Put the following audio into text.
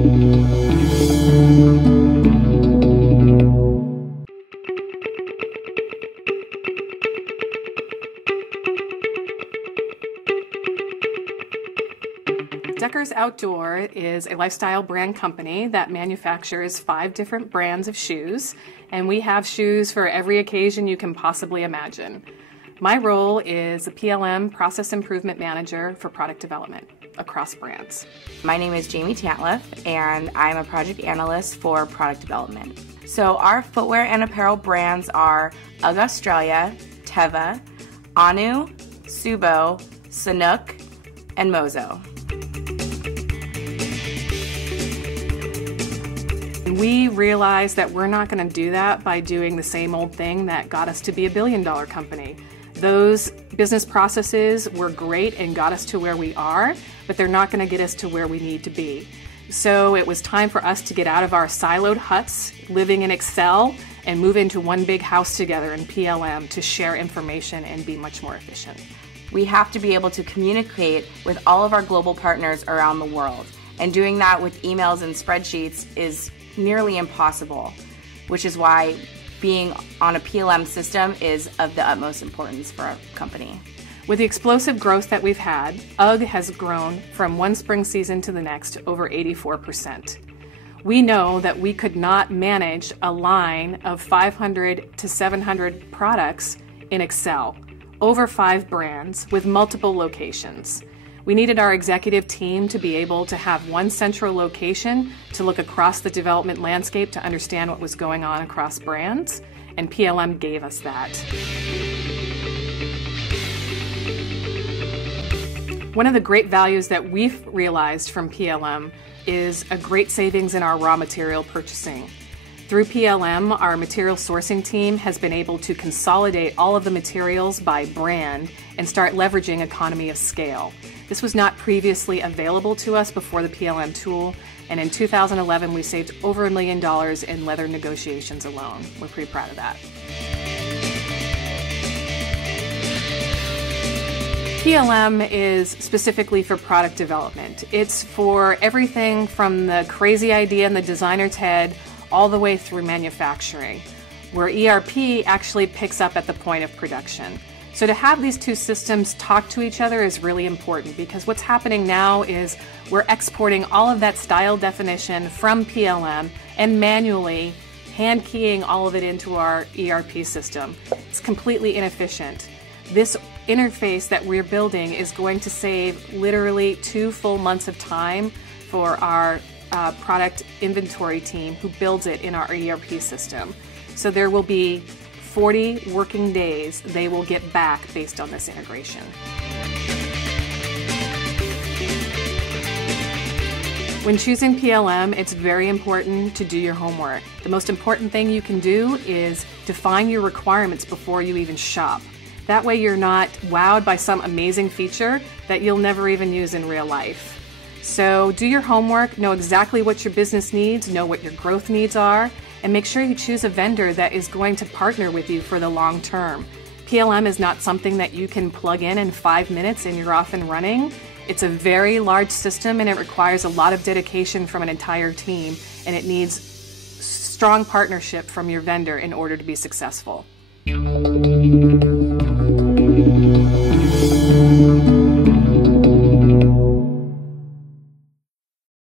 Deckers Outdoor is a lifestyle brand company that manufactures 5 different brands of shoes, and we have shoes for every occasion you can possibly imagine. My role is a PLM Process Improvement Manager for product development across brands. My name is Jamie Tantliff, and I'm a project analyst for product development. So our footwear and apparel brands are UGG Australia, Teva, Anu, Subo, Sanuk, and Mozo. We realized that we're not going to do that by doing the same old thing that got us to be $1 billion company. Those business processes were great and got us to where we are, but they're not going to get us to where we need to be. So it was time for us to get out of our siloed huts, living in Excel, and move into one big house together in PLM to share information and be much more efficient. We have to be able to communicate with all of our global partners around the world, and doing that with emails and spreadsheets is nearly impossible, which is why being on a PLM system is of the utmost importance for our company. With the explosive growth that we've had, UGG has grown from one spring season to the next over 84%. We know that we could not manage a line of 500 to 700 products in Excel, over 5 brands with multiple locations. We needed our executive team to be able to have one central location to look across the development landscape to understand what was going on across brands, and PLM gave us that. One of the great values that we've realized from PLM is a great savings in our raw material purchasing. Through PLM, our material sourcing team has been able to consolidate all of the materials by brand and start leveraging economy of scale. This was not previously available to us before the PLM tool, and in 2011 we saved over $1 million in leather negotiations alone. We're pretty proud of that. PLM is specifically for product development. It's for everything from the crazy idea in the designer's head all the way through manufacturing, where ERP actually picks up at the point of production. So to have these two systems talk to each other is really important, because what's happening now is we're exporting all of that style definition from PLM and manually hand keying all of it into our ERP system. It's completely inefficient. This interface that we're building is going to save literally 2 full months of time for our product inventory team who builds it in our ERP system. So there will be 40 working days they will get back based on this integration. When choosing PLM, it's very important to do your homework. The most important thing you can do is define your requirements before you even shop. That way you're not wowed by some amazing feature that you'll never even use in real life. So do your homework, know exactly what your business needs, know what your growth needs are, and make sure you choose a vendor that is going to partner with you for the long term. PLM is not something that you can plug in 5 minutes and you're off and running. It's a very large system and it requires a lot of dedication from an entire team, and it needs strong partnership from your vendor in order to be successful.